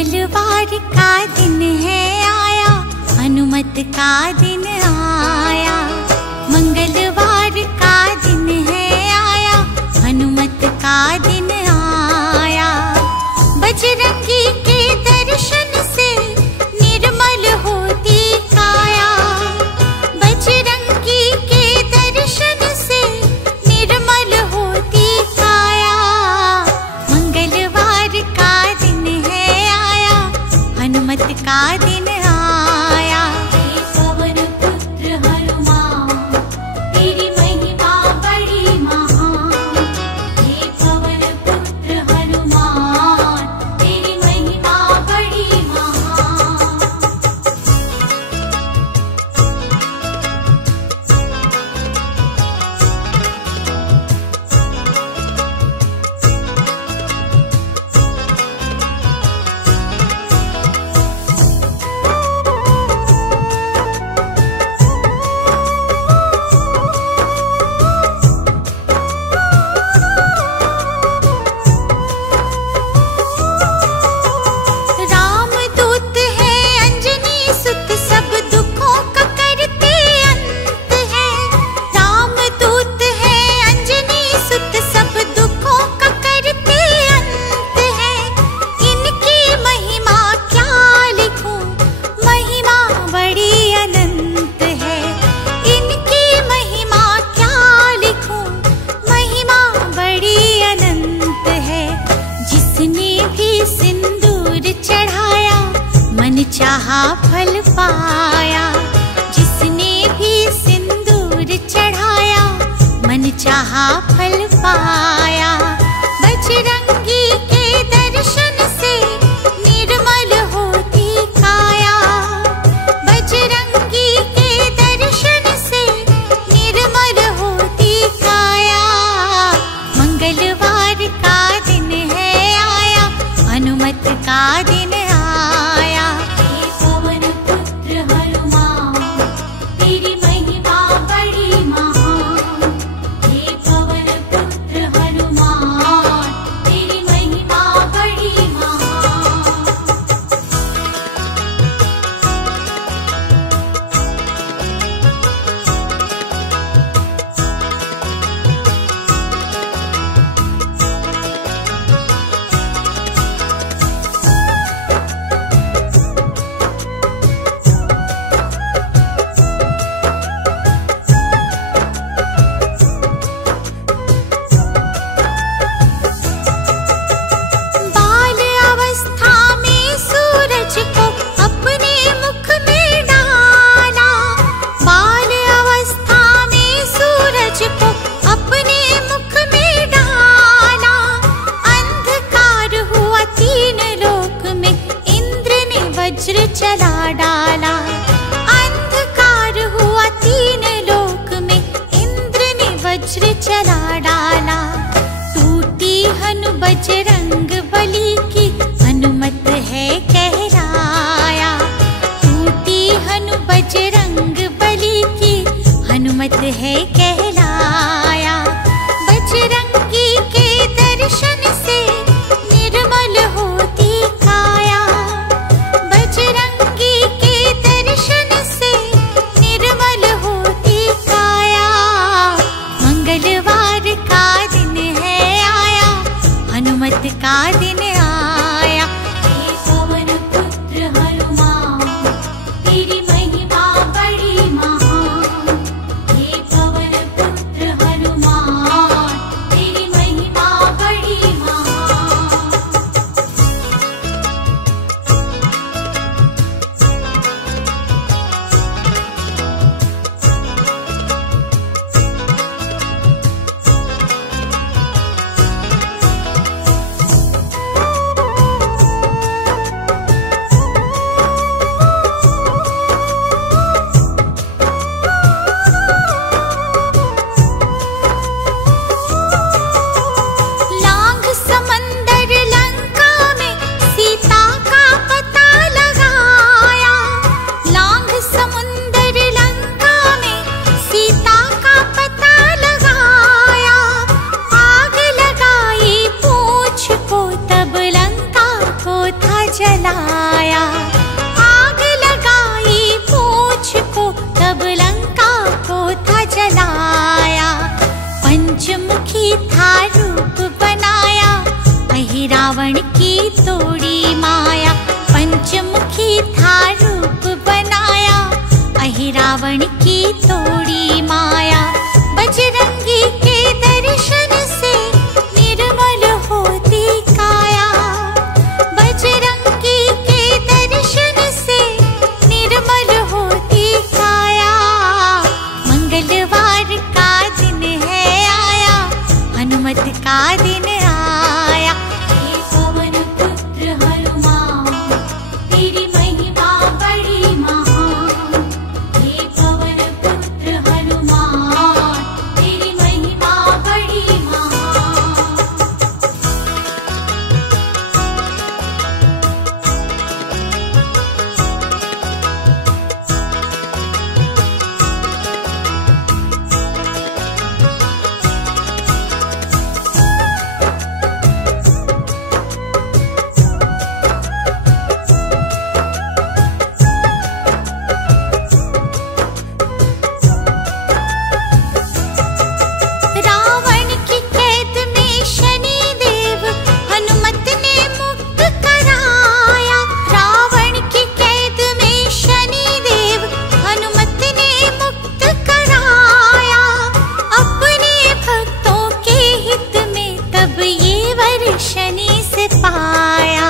मंगलवार का दिन है आया, हनुमत का दिन आया। मंगलवार का दिन है आया, हनुमत का दिन आया। बजरंगी के दर्शन से निर्मल होती काया, बजरंगी के दर्शन से निर्मल होती काया। मंगलवार का दिन है आया, हनुमत का दिन आया। हे पवन पुत्र हनुमान, तेरी महिमा बड़ी महान। हे पवन पुत्र हनुमान, तेरी महिमा बड़ी महान। रामदूत है अंजनी सुत, सब दुखों का करते अंत है। रामदूत है अंजनी सुत, सब दुखों का करते अंत है। इनकी महिमा क्या लिखूं, महिमा बड़ी अनंत है। इनकी महिमा क्या लिखूं, महिमा बड़ी अनंत है। जिसने भी सिंदूर चढ़ाया, मन चाहा फल पाया। जिसने भी सिंदूर चढ़ाया, मन चाहा फल पाया। बजरंगी के दर्शन से निर्मल होती काया, बजरंगी के दर्शन से निर्मल होती काया। मंगलवार का दिन है आया, हनुमत का दिन आया। हे पवन पुत्र हनुमान, तेरी महिमा बड़ी महान। हे पवन पुत्र हनुमान, तेरी महिमा बड़ी महान। बाल अवस्था में सूरज को अपने मुख में डाला। बाल अवस्था में सूरज को अपने मुख में डाला। अंधकार हुआ तीन लोक में, इंद्र ने वज्र चला डाला। अंधकार हुआ तीन लोक में, इंद्र ने वज्र चला डाला। टूटी हनु बजरंग बली की, हनुमत है कहलाया। टूटी हनु बजरंग बली की, हनुमत है कहलाया। बजरंगी के दर्शन से निर्मल होती काया, बजरंगी के जलाया, आग लगाई पूछ को तब लंका को था जलाया। पंचमुखी था रूप बनाया, अहि रावण की तोड़ी माया। पंचमुखी था रूप बनाया, अहि रावण की तोड़ी माया। बजरंगी के दर्शन से निर्मल होती काया, बजरंगी के दर्शन से निर्मल होती काया। मंगलवार का दिन है आया, हनुमत का दिन आया। हे पवन पुत्र हनुमान, तेरी महिमा बड़ी महान। हे पवन पुत्र हनुमान, तेरी महिमा बड़ी महान। रावण की कैद में शनि देव हनुमत ने मुक्त कराया। रावण की कैद में शनि देव हनुमत ने मुक्त कराया। अपने भक्तों के हित में तब ये वर शनि से पाया।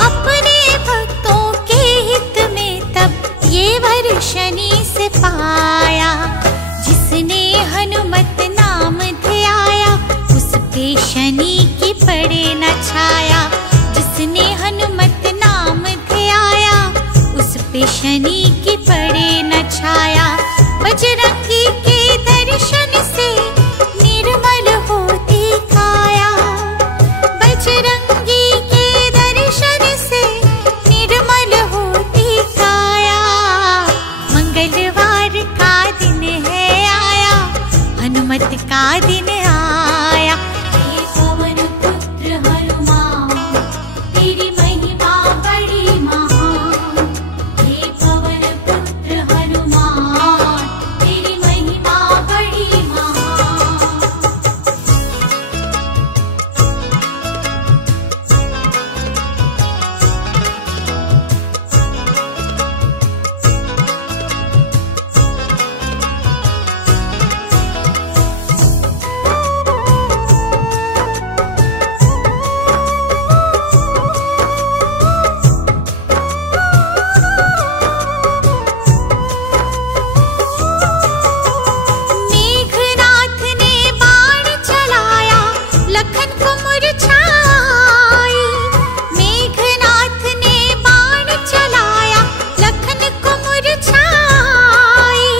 अपने भक्तों के हित में तब ये वर शनि से पाया। जिसने हनुमत नाम ध्याया, उस पे शनि की पड़े न छाया। जिसने हनुमत नाम ध्याया, उस पे शनि की पड़े न छाया। बजरंगी के दर्शन से निर्मल होती काया, बजरंगी के दर्शन से निर्मल होती काया। मंगलवार का दिन है आया, हनुमत का दिन आया। हे पवन पुत्र हनुमान, तेरी महिमा बड़ी महान। हे पवन पुत्र हनुमान, तेरी महिमा बड़ी महान। मेघनाथ ने बाण चलाया, लखन को मुरझाई। मेघनाथ ने बाण चलाया, लखन को मुरझाई।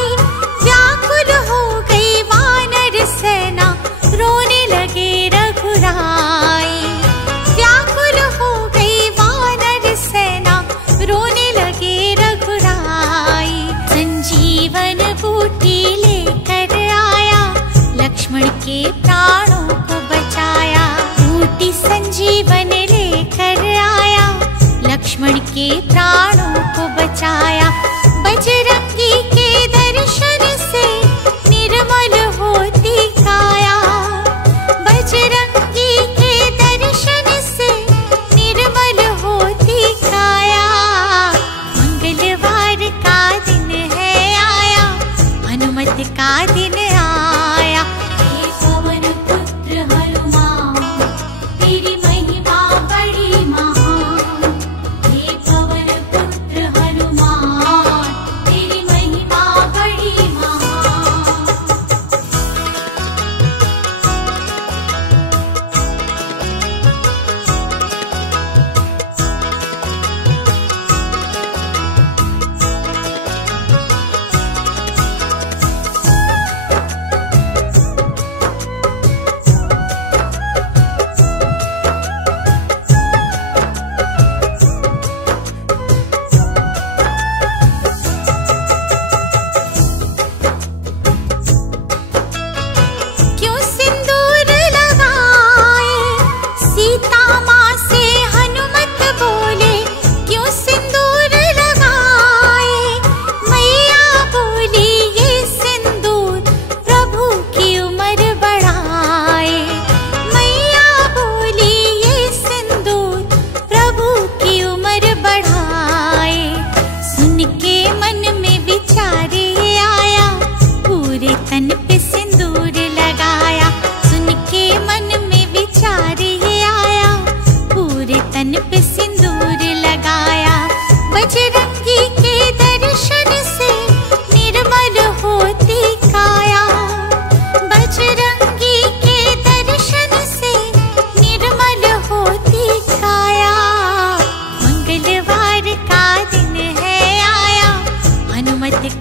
व्याकुल हो गई वानर सेना, रोने लगे रघुराई। व्याकुल हो गई वानर सेना, रोने लगे रघुराई। संजीवन बूटी लेकर आया, लक्ष्मण के प्राणों को बचाया। बूटी संजीवन लेकर आया, लक्ष्मण के प्राणों को बचाया। बजरंगी के दर्शन से निर्मल होती काया, बजरंगी के दर्शन से निर्मल होती काया। मंगलवार का दिन है आया, हनुमत का दिन आया। हे पवन पुत्र हनुमान, तेरी महिमा बड़ी महान। हे पवन पुत्र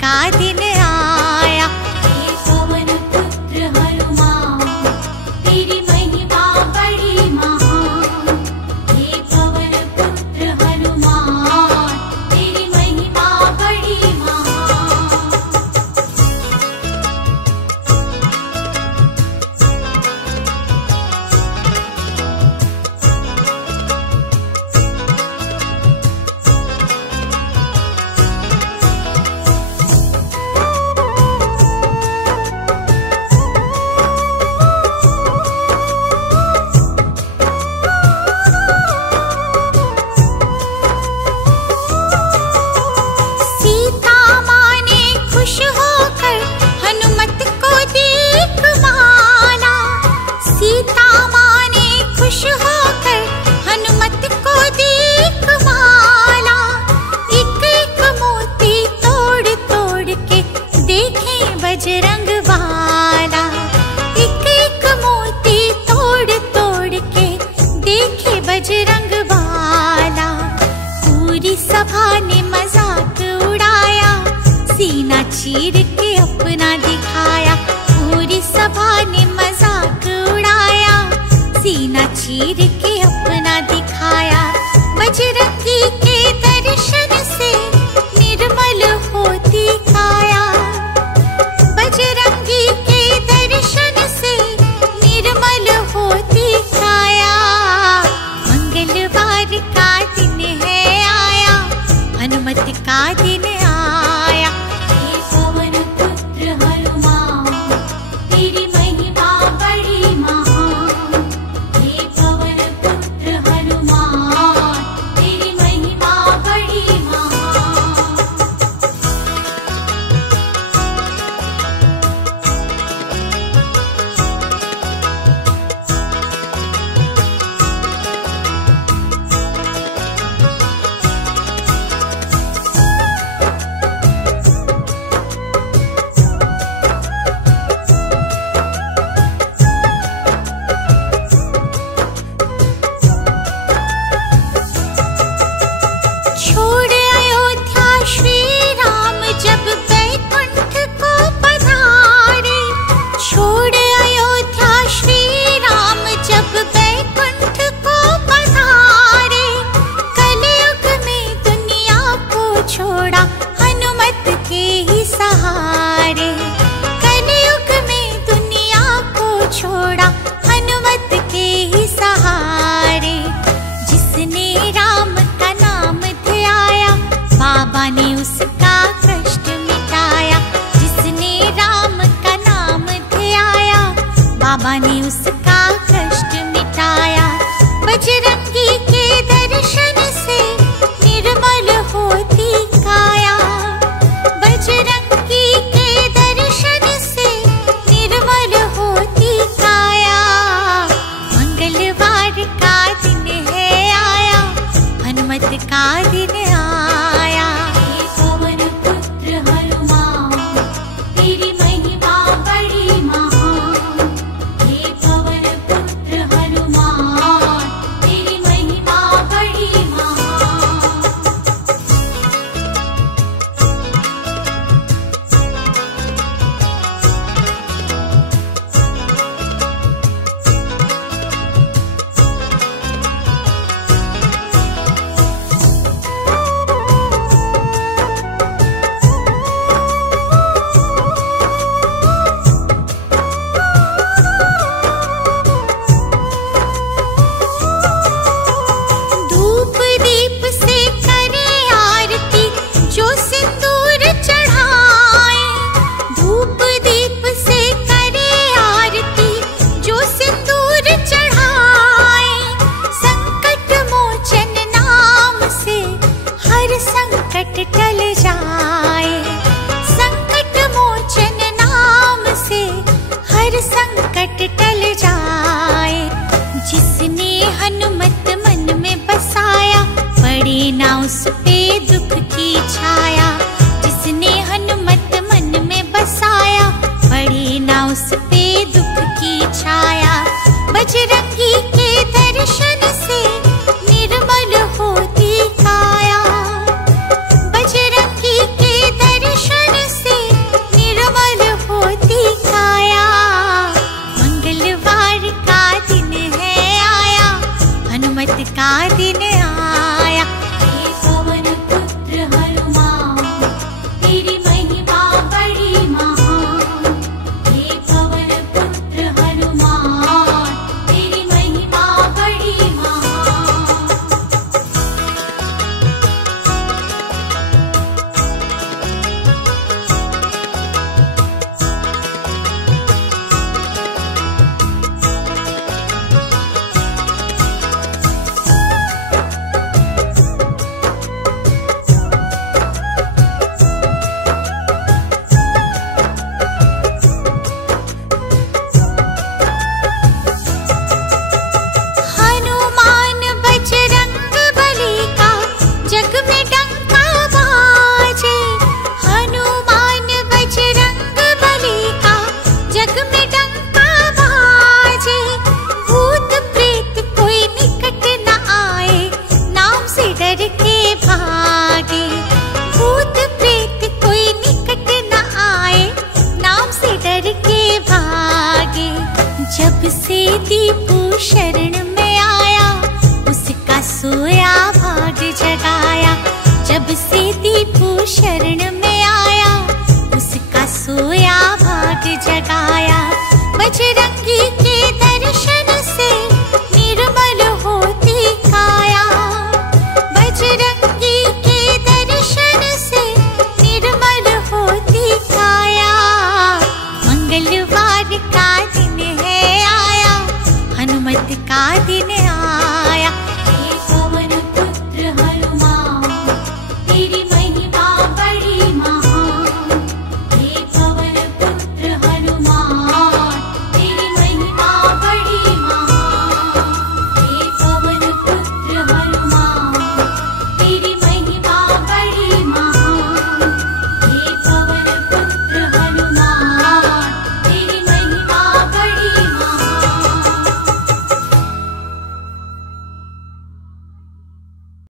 का दिन आया। हे पवन पुत्र हनुमान तेरी महिमा बड़ी महान। हे पवन पुत्र हनुमान तेरी महिमा बड़ी महान। बजरंग वाला एक एक मोती तोड़ तोड़ के देखे बजरंग वाला। पूरी सभा ने मजाक उड़ाया, सीना चीर के अपना दिखाया। पूरी सभा ने मजाक उड़ाया, सीना चीर के अपना दिखाया। बजरंगी के दर्शन से निर्मल होती काया। बजरंगी के दर्शन से निर्मल होती काया। मंगलवार का दिन है आया, हनुमत का दिन आया। हे पवन पुत्र हनुमान तेरी महिमा बड़ी महान। हे पवन पुत्र हनुमान तेरी महिमा बड़ी महान। छोड़ अयोध्या श्री राम जब बैकुंठ को पधारे। छोड़ अयोध्या श्री राम जब बैकुंठ को पधारे। कलयुग में दुनिया को छोड़ा हनुमत के ही सहारे। कलयुग में दुनिया को छोड़ा हनुमत के ही सहारे। जिसने राम का नाम ध्याया, बाबा ने उसका कष्ट मिटाया। जिसने राम का नाम ध्याया, बाबा ने उसका कष्ट मिटाया। बजरंगी के दर्शन से निर्मल होती काया। बजरंगी के दर्शन से निर्मल होती काया। मंगलवार का दिन है आया, हनुमत का दिन आया। हे पवन पुत्र हनुमान तेरी महिमा बड़ी महान। हे पवन पुत्र हनुमान तेरी महिमा बड़ी महान। धूप दीप से करे आरती जो सिंदूर चढ़ाए। धूप दीप से करे आरती जो सिंदूर चढ़ाए। संकट मोचन नाम से हर संकट टल जाए। संकट मोचन नाम से हर संकट टल जाए। जिसने हनुमत मन में बसाया, पड़े ना उस पे दुख की छाया। जिसने हनुमत मन में बसाया, पड़े ना उस पे दुख की छाया। बजरंगी के दर्शन से निर्मल होती काया। बजरंगी के दर्शन से से